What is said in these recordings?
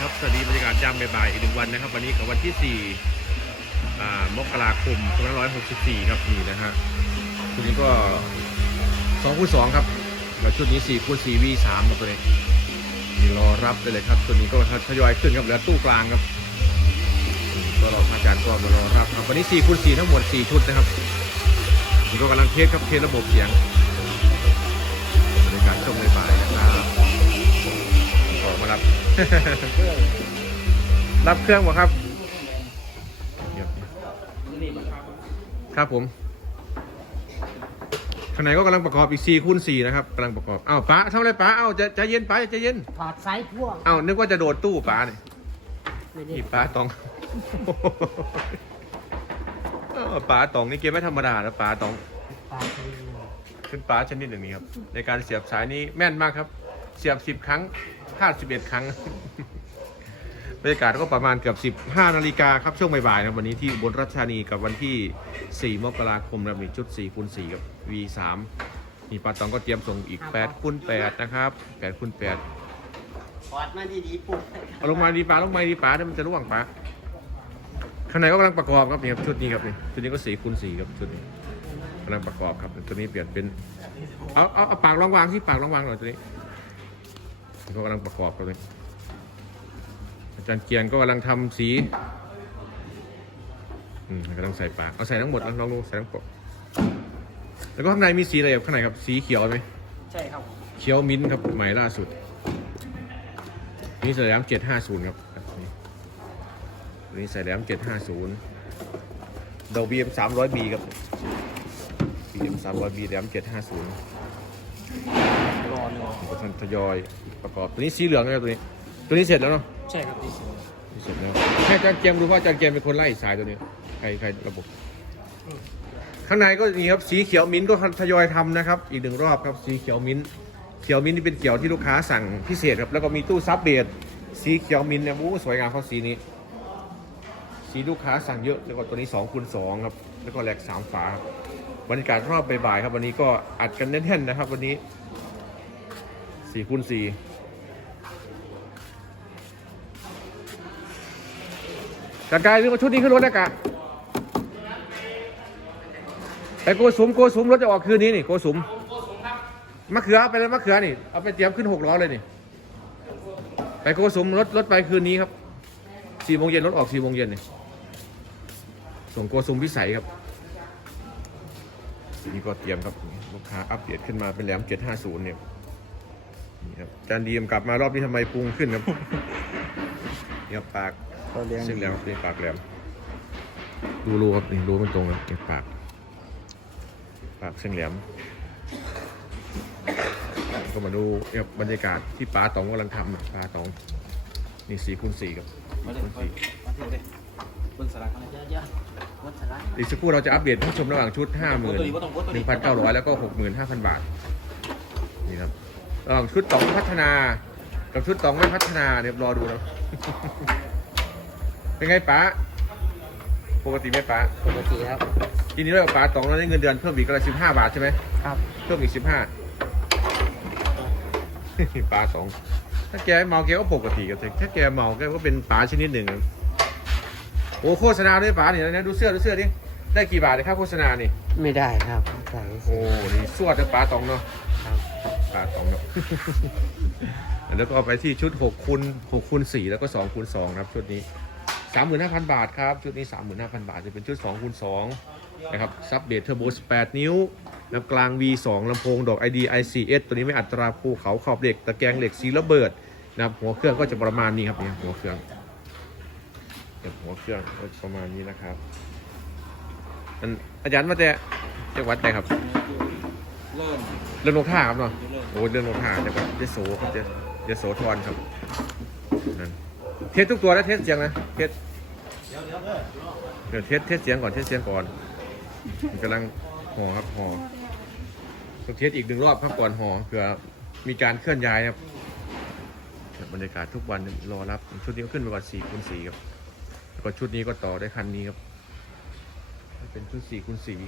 ครับสวัสดีบรรยากาศยามบ่ายๆอีกหนึ่งวันนะครับ วันนี้กับวันที่4อ่มกราคม2564 ครับนี่นะฮะชุดนี้ก็2คูณ2ครับแล้วชุดนี้4คูณ4 V3 ครับตัวนี้นี่รอรับได้เลยครับชุดนี้ก็ทยอยขึ้นครับเหลือตู้กลางครับก็รออาจารก็มารอรับครับวันนี้4คูณ4ทั้งหมด4ชุดนะครับนี่ก็กำลังเทสครับเทสระบบเสียงบรรยากาศช่วงบ่าย ครับขอมารับ รับเครื่องบ่ครับเดี๋ยวครับผมข้างในก็กำลังประกอบอีก4คูณ4นะครับกำลังประกอบอ้าวป้าทำอะไรป้าอ้าวใจะใจเย็นป้าใจเย็นถอดไซส์พ่วงอ้าวนึกว่าจะโดดตู้ป้าเนี่ยไม่ได้นี่ป้าตองอ้าวป้าตองนี่เกมไม่ธรรมดานะป้าตองปลาคือขึ้นป้าชนิดหนึ่งนี้ครับ ในการเสียบสายนี้แม่นมากครับ เสียบ10ครั้ง พลาด 11 ครั้ง บรรยากาศก็ประมาณเกือบ 15 นาฬิกาครับ ช่วงบ่ายๆนะครับวันนี้ที่อุบนรัชธานีกับวันที่ 4 มกราคมนะครับนี่ชุด4คูณ4กับ V3 นี่ป้าตองก็เตรียมส่งอีก8คูณ8นะครับ8คูณ8ถอดมาดีๆปุ๊บเอาลงมาดีป้าลงมาดีป้าเดี๋ยวมันจะร่วงป้าข้างในก็กำลังประกอบครับนี่ครับชุดนี้ครับนี่ชุดนี้ก็4คูณ4ครับชุดนี้กำลังประกอบครับตัวนี้เปลี่ยนเป็นเอาเอาเอาปากลองวางที่ปากลองวางหน่อยตัวนี้ นี่ก็กำลังประกอบกันเลยอาจารย์เกียนก็กำลังทำสีอืมกำลังใส่ปากเอาใส่ทั้งหมดลองลองดูใส่ทั้งปกแล้วก็ข้างในมีสีอะไรครับข้างในครับสีเขียวไหมใช่ครับเขียวมิ้นท์ครับใหม่ล่าสุดนี่ใส่แหลมเจ็ดห้าศูนย์ครับนี่นี่ใส่แหลมเจ็ดห้าศูนย์ดอกบีเอ็มสามร้อยบีครับบีเอ็มสามร้อยบีแหลมเจ็ดห้าศูนย์รอรอก็ทันทยอย ประกอบตัวนี้สีเหลืองนะครับตัวนี้ ตัวนี้เสร็จแล้วเนาะใช่ครับพี่นี่เสร็จแล้วให้อาจารย์เกมดูว่าอาจารย์เกมเป็นคนไล่สายตัวนี้ใครใครระบบ ข้างในก็นี่ครับสีเขียวมิ้นท์ก็ทยอยทำนะครับ อีกหนึ่งรอบครับสีเขียวมิ้นท์เขียวมิ้นท์นี่เป็นเขียวที่ลูกค้าสั่งพิเศษครับแล้วก็มีตู้ซับเบดสีเขียวมิ้นท์เนี่ยโอ้สวยงามเขาสีนี้ สีลูกค้าสั่งเยอะแล้วก็ตัวนี้2คูณ2ครับแล้วก็แหลกสามฝาครับบรรยากาศรอบบ่ายๆครับวันนี้ก็อัดกันแน่นๆนะครับ วันนี้4คูณ4 จัดการเรื่องชุดนี้ขึ้นรถแล้วกะไปโกสุมโกสุมรถจะออกคืนนี้นี่โกสุมมะเขือเอาไปเลยมะเขือนี่เอาไปเตรียมขึ้นหกล้อเลยนี่ ไปโกสุมรถรถไปคืนนี้ครับสี่โมงเย็นรถออกสี่โมงเย็นนี่ส่งโกสุมพิสัยครับนี่ก็เตรียมครับลูกค้าอัปเดตขึ้นมาเป็นแหลมเจ็ดห้าศูนย์เนี่ยนี่ครับจานดีมกลับมารอบนี้ทำไมปรุงขึ้นครับนี่ครับปาก เขาเลี้ยงเส้นแหลมเป็นปากแหลมดูรูครับนี่รูมันตรงครับเก็บปาก ปากเส้นแหลมก็มาดูเนี่ยบรรยากาศที่ป้าตองกำลังทำนะป้าตองนี่สี่คูณสี่ครับมาเลยมามาเที่ยวเลยเบิ้งสลักเขาเลยเดี๋ยวเดี๋ยววัดสลัดอีกสักครู่เราจะอัปเดตผู้ชมระหว่างชุด5 0 0 0 0 1,900แล้วก็65,000บาทนี่ครับระหว่างชุดตองพัฒนา กับชุดตองไม่พัฒนาเนี่ยรอดูนะ เป็นไงป้าปกติไหมป้าปกติครับ ทีนี้เราป้าตองเราได้เงินเดือนเพิ่มอีกก็ละสิบห้าบาทใช่ไหมครับ เพิ่มอีกสิบห้าปลาสองถ้าแกเมาแกก็ปกติกับถ้าแกเมาแกก็เป็นปลาชนิดหนึ่งครับโอ้โฆษณาด้วยปลาเนี่ยนะดูเสื้อดูเสื้อดิได้กี่บาทเลยครับโฆษณานี่ ไม่ได้ครับใส่โอ้นี่สวดจะปลาตองเนาะครับปลาตองเนาะแล้วก็ไปที่ชุด6คูณ6คูณ4แล้วก็2คูณ2ครับชุดนี้ 35,000บาทครับ ชุดนี้35,000บาทจะเป็นชุด2คูณ2นะครับซับเบสเทอร์โบ18นิ้วล้วกลาง V2 ลำโพงดอก ID ICS ตัวนี้ไม่อัตราภูเขาขอบเหล็กตะแกรงเหล็กสีระเบิดนะครับหัวเครื่องก็จะประมาณนี้ครับเนี่ยหัวเครื่องเนี่ยวหัวเครื่องก็ประมาณนี้นะครับอันอาจารย์มาแต่จังหวัดไหนครับเรื่องนกท่าครับเนาะโอ้ยเรื่องนกท่าจังหวัดยโสครับเยโสธรครับนั่น เทสทุกตัวแล้วเทสเสียงนะ เทสเดี๋ยวเดี๋ยวเทสเทสเสียงก่อน เทสเสียงก่อนมันกำลังห่อครับห่อต้องเทสอีกหนึ่งรอบครับก่อนห่อเผื่อมีการเคลื่อนย้ายนะครับบรรยากาศทุกวันรอรับ ชุดนี้ก็ขึ้นไปก่อนสี่คูณสี่ครับแล้วก็ชุดนี้ก็ต่อได้คันนี้ครับ เป็นชุดสี่คูณสี่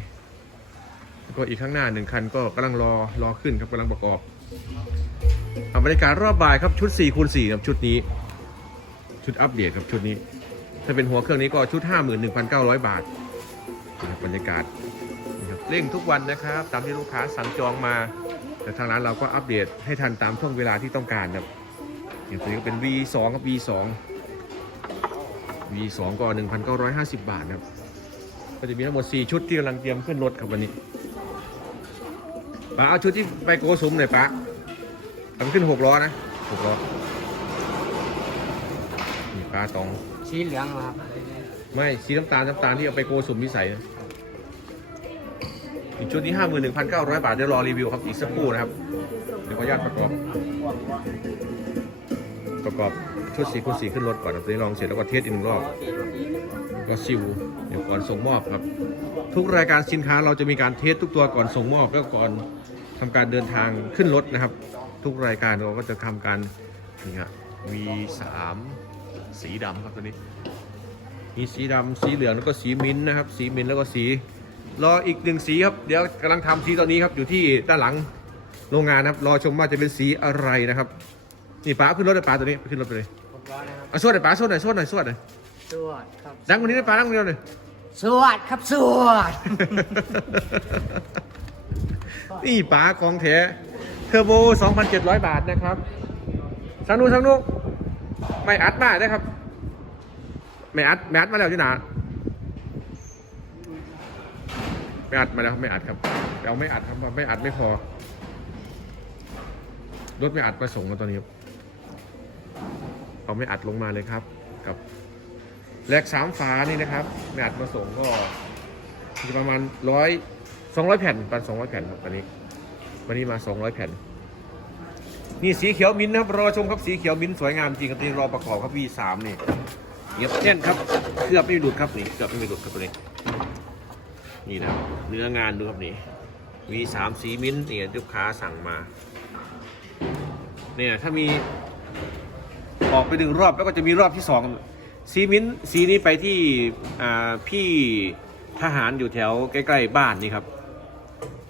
แล้วก็อีกข้างหน้าหนึ่งคันก็กำลังรอรอขึ้นครับกำลังประกอบบรรยากาศรอบบ่ายครับชุด4คูณ4ครับชุดนี้ ชุดอัปเดตครับชุดนี้ ถ้าเป็นหัวเครื่องนี้ก็ชุด 51,900 บาทนะครับบรรยากาศนะครับเร่งทุกวันนะครับ ตามที่ลูกค้าสั่งจองมา แต่ทางร้านเราก็อัปเดตให้ทันตามช่วงเวลาที่ต้องการครับอย่างตัวนี้ก็เป็น V2 ครับ V2 V2 ก็ 1,950 บาทครับก็จะมีทั้งหมด 4 ชุดที่กำลังเตรียมขึ้นรถครับวันนี้ป้าเอาชุดที่ไปโกสุมหน่อยป้าทำขึ้น 6 ล้อนะ 6 ล้อ นี่ป้าตองสีเหลืองนะครับไม่สีน้ำตาลน้ำตาลที่เอาไปโกสุมวิสัยนะอีกชุดนี้ห้าหมื่นหนึ่งพันเก้าร้อยบาทเดี๋ยวรอรีวิวครับอีกสักครู่นะครับ เดี๋ยวขออนุญาตประกอบ ประกอบชุดสีคูณสีขึ้นรถก่อนครับตอนนี้ลองเสร็จแล้วก็เทสอีกหนึ่งรอบก็ซิลเดี๋ยวก่อนส่งมอบครับ ทุกรายการสินค้าเราจะมีการเทสทุกตัวก่อนส่งมอบแล้วก็ก่อนทำการเดินทางขึ้นรถนะครับ ทุกรายการเราก็จะทำการนี่ครับ V3 สีดำครับตัวนี้ มีสีดำสีเหลืองแล้วก็สีมิ้นท์นะครับ สีมิ้นท์แล้วก็สี รออีกหนึ่งสีครับ เดี๋ยวกำลังทำสีตอนนี้ครับอยู่ที่ด้านหลังโรงงานนะครับ รอชมว่าจะเป็นสีอะไรนะครับ นี่ป๋าขึ้นรถเลยป๋าตัวนี้ขึ้นรถไปเลยหกล้อนะครับเอาสวดหน่อยป๋าสวดหน่อยสวดหน่อยสวดหน่อยสวดครับดังกวันนี้นะป๋าดังกวันนี้หน่อย สวดครับสวดนี่ป๋าของแท้เทอร์โบ 2,700 บาทนะครับสังนุสังนุ ไม่อัดมาได้ครับ ไม่อัดไม่อัดมาแล้วที่หนาไม่อัดมาแล้วไม่อัดครับเอาไม่อัดครับไม่อัดไม่พอรถไม่อัดมาส่งมาตอนนี้ครับเอาไม่อัดลงมาเลยครับ กับแลกสามฝานี่นะครับไม่อัดมาส่งก็จะประมาณร้อยสองร้อยแผ่นประมาณสองร้อยแผ่นครับวันนี้ วันนี้มาสองร้อยแผ่น นี่สีเขียวมิ้นท์นะครับรอชมครับสีเขียวมิ้นท์สวยงามจริงครับตอนนี้รอประกอบครับ V3 นี่เงียบแน่นครับเคลือบไม่หลุดครับนี่เคลือบไม่หลุดครับตัวนี้นี่นะเนื้องานดูครับนี่ V3 สีมิ้นท์นี่ยลูกค้าสั่งมาเนี่ยถ้ามีออกไปหนึ่งรอบแล้วก็จะมีรอบที่สองสีมิ้นท์สีนี้ไปที่อ่าพี่ทหารอยู่แถวใกล้ ๆ บ้านนี่ครับ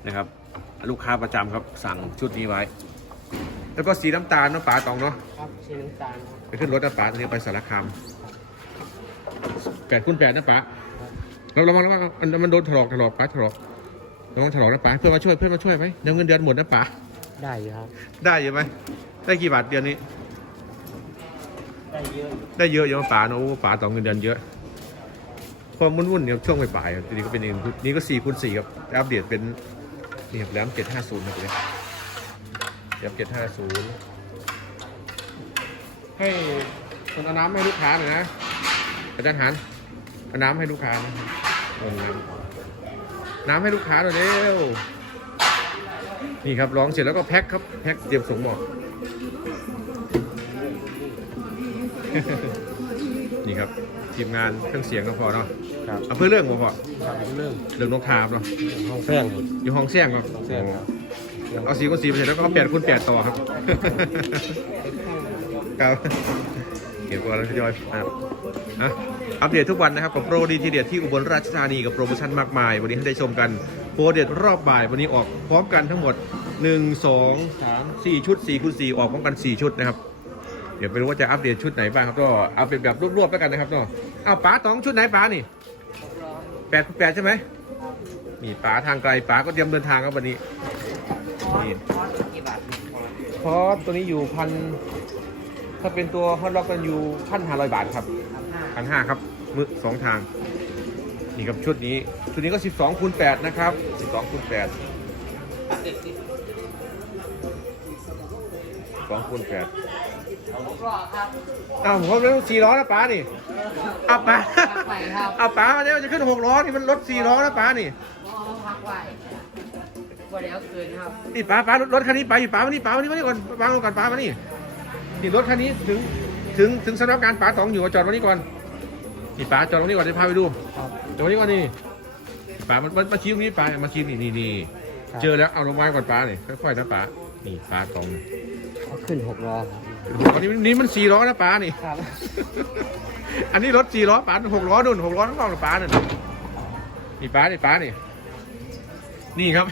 นะครับ ลูกค้าประจำครับสั่งชุดนี้ไว้ แล้วก็สีน้ำตาลน้ำปลาตองเนาะครับสีน้ำตาลครับไปขึ้นรถน้ำปลาตัวนี้ไปสารคามแปดคูณแปดน้ำปลาเราระวังระวังมันมันโดนถลอกถลอกปลาถลอกระวังถลอกน้ำปลาเพื่อนมาช่วยเพื่อนมาช่วยไหมเดี๋ยวเงินเดือนหมดน้ำปลาได้อยู่ครับ ได้อยู่ไหมได้กี่บาทเดือนนี้ ได้เยอะได้เยอะเยอะป๋าเนอะโอ้ป๋าต่อเงินเดือนเยอะความวุ่นๆเนี่ยช่วงบ่ายๆครับทีนี้ก็เป็นเองนี่ก็สี่คูณสี่ครับแต่อัปเดตเป็นนี่ครับแรมเจ็ดห้าศูนย์ครับเลยแรม เจ็ดห้าศูนย์ให้คนเอาน้ำให้ลูกค้าหน่อยนะอาจารย์หันเอาน้ำให้ลูกค้านะเอาน้ำน้ำให้ลูกค้าหน่อยเร็วนี่ครับร้องเสร็จแล้วก็แพ็คครับแพ็คเตรียมส่งหมอกนี่ครับทีมงานเครื่องเสียงก็พอเนาะครับอำเภอเรื่องบ่พอครับเรื่องเรื่องนกทาบเนาะห้องเครื่องอยู่ห้องเสียงครับเสียงครับ เอาสีก็สีไปเสร็จแล้วก็เอาแปดคูณแปดต่อครับ ครับเก็บก่อนแล้วทยอยนะครับนะอัปเดตทุกวันนะครับกับโปรดีทีเด็ดที่อุบลราชธานีกับโปรโมชั่นมากมาย วันนี้ให้ได้ชมกันโปรเด็ดรอบบ่ายวันนี้ออกพร้อมกันทั้งหมด 1 2 3 4 ชุด4คูณ4ออกพร้อมกัน 4 ชุดนะครับ เดี๋ยวไปรู้ว่าจะอัปเดตชุดไหนบ้างครับก็เอาเป็นแบบรวบๆแล้วกันนะครับเนาะเอาป๋าตองชุดไหนป๋านี่แปดคูณแปดใช่ไหมนี่ป๋าทางไกลป๋าก็เตรียมเดินทางครับวันนี้ คอร์สตัวนี้อยู่พันถ้าเป็นตัวฮอตล็อกกันอยู่พันห้าร้อยบาทครับพันห้าพันห้าครับมือสองทาง นี่ครับชุดนี้ ชุดนี้ก็สิบสองคูณแปดนะครับสิบสองคูณแปดสองคูณแปดหกล้อครับอ้าวผมเป็นสี่ล้อแล้วป้านี่เอาป้าพักไว้ครับเอาป้ามาเนี่ยจะขึ้นหกล้อนี่มันรถสี่ล้อแล้วป้านี่อ๋อพักไว้ ว่าเดี๋ยวคืนครับนี่ป้าป้ารถรถคันนี้ไปป้ามานี่ป้ามานี่มานี่ก่อนป้ามาก่อนป้ามานี่นี่รถคันนี้ถึงถึงถึงสำนักงานป้าตองอยู่จอดวันนี้ก่อนนี่ป้าจอดวันนี้ก่อนจะพาไปดูครับจอดวันนี้ก่อนนี่ป้ามันมันมาชี้ตรงนี้ป้ามาชี้นี่นี่นี่ครับเจอแล้วเอาลงมาก่อนป้านี่ค่อยๆนะป้านี่ป้าตองเอาขึ้นหกล้อครับอันนี้นี่มันสี่ล้อนะป้านี่ครับอันนี้รถสี่ล้อป้าหกล้อนุ่นหกล้อทั้งกองหรือป้าเนี่ยนี่ป้านี่ป้านี่ นี่ครับ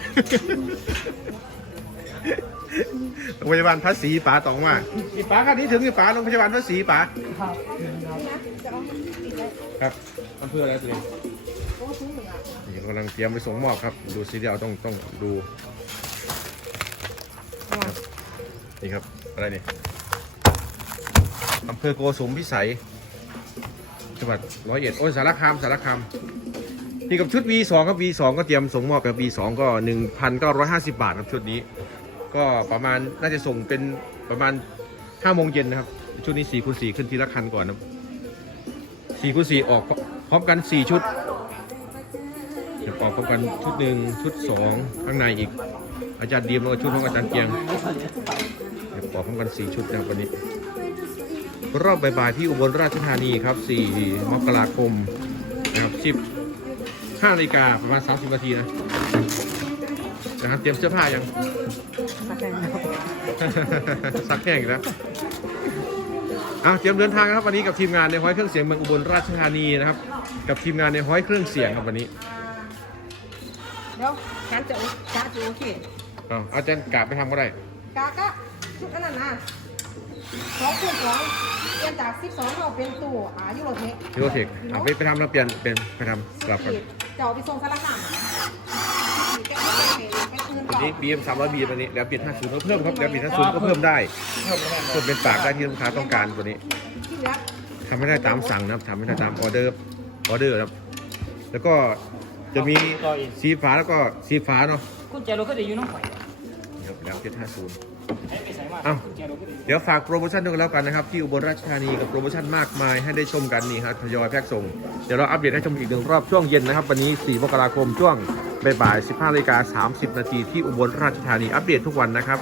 โรงพยาบาลพระศรีป๋าตองมาอีป๋าคันนี้ถึงอีป๋าโรงพยาบาลพระศรีป๋าครับครับอำเภออะไรตัวนี้นี่กำลังเตรียมไปส่งมอบครับ ดูซีเดียวต้องต้องดูนี่ครับ อะไรนี่อำเภอโกสุมพิสัยจังหวัดร้อยเอ็ดโอ้ยสารคามสารคาม นี่กับชุด V2 ครับ V2 ก็เตรียมส่งมอบกับ V2 ก็ 1,950 บาทครับชุดนี้ ก็ประมาณน่าจะส่งเป็นประมาณ5โมงเย็นนะครับ ชุดนี้4คูณ4ขึ้นทีละคันก่อนนะครับ4คูณ4ออกพร้อมกัน 4 ชุดเดี๋ยวออกพร้อมกันชุดหนึ่งชุด 2 ข้างในอีก อาจารย์เดียมแล้วก็ชุดของอาจารย์เกียงเดี๋ยวออกพร้อมกัน 4 ชุดนะครับวันนี้ รอบบ่ายๆที่อุบลราชธานีครับ 4 มกราคมนะครับ 15นาฬิกาประมาณ30นาทีนะนะครับเตรียมเสื้อผ้ายังซักแห้งอีกแล้วอะเตรียมเดินทางครับวันนี้กับทีมงานในห้อยเครื่องเสียงเมืองอุบลราชธานีนะครับ กับทีมงานในห้อยเครื่องเสียงครับวันนี้เดี๋ยวฉันจะชาจูโอเคอ้าวอาจารย์กาบไปทำก็ได้กากะชุดอันนั้นนะสองคูณสองเปลี่ยนจากสิบสองเราเป็นตู้อายุโรเทคพิโรเทคอะไปไปทำแล้วเปลี่ยนเป็นไปทำกลับกัน เจ้าไปส่งสารคามไปเอาไปไปคืนอัต่นอนี้ BM 300 B ตัวนี้แล้วเปลี่ยน50ก็เพิ่มครับแล้วเปลี่ยน50ก็เพิ่มได้เพิ่มแล้วเพิ่มเป็นปากได้ที่ลูกค้าต้องการตัวนี้ที่เหลือทำไม่ได้ตามสั่งนะครับทำไม่ได้ตามออเดอร์ออเดอร์ครับ แล้วก็จะมีต่ออีกสีฟ้าแล้วก็สีฟ้าเนาะคุณแจรถก็จะอยู่น้องข่อย เดี๋ยวแล้วเจ็ดห้าศูนย์ให้ไปใส่มากเอ้าเดี๋ยวฝากโปรโมชั่นด้วยกันแล้วกันนะครับ ที่อุบลราชธานีกับโปรโมชั่นมากมายให้ได้ชมกันนี่ฮะทยอยแพ็กส่ง เดี๋ยวเราอัปเดตให้ชมอีกหนึ่งรอบช่วงเย็นนะครับ วันนี้ 4 มกราคมช่วงบ่ายๆ15นาฬิกา30 นาทีที่อุบลราชธานีอัปเดตทุกวันนะครับ